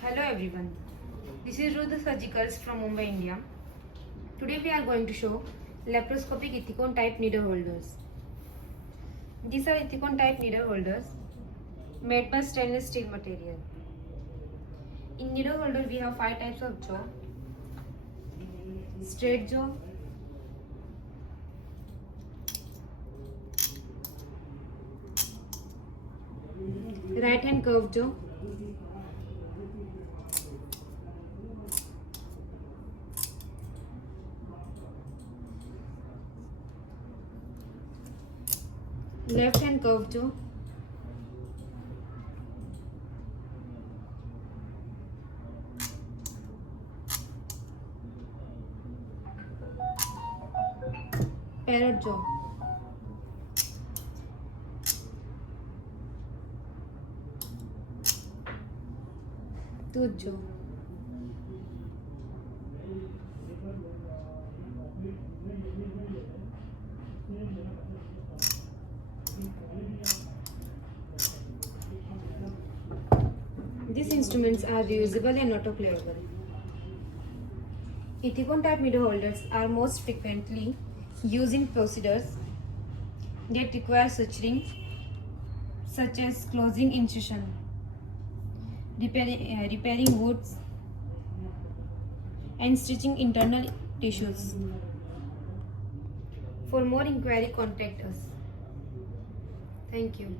Hello everyone, this is Ruth Surgicals from Mumbai, India. Today we are going to show laparoscopic Ethicon-Type needle holders. These are Ethicon-Type needle holders made by stainless steel material. In needle holder we have 5 types of jaw: straight jaw, right hand curved jaw, left hand curved jaw, parrot jaw, tooth jaw. These instruments are reusable and autoclavable. Ethicon-type needle holders are most frequently used in procedures that require suturing, such as closing incision, repairing wounds, and stitching internal tissues. For more inquiry, contact us. Thank you.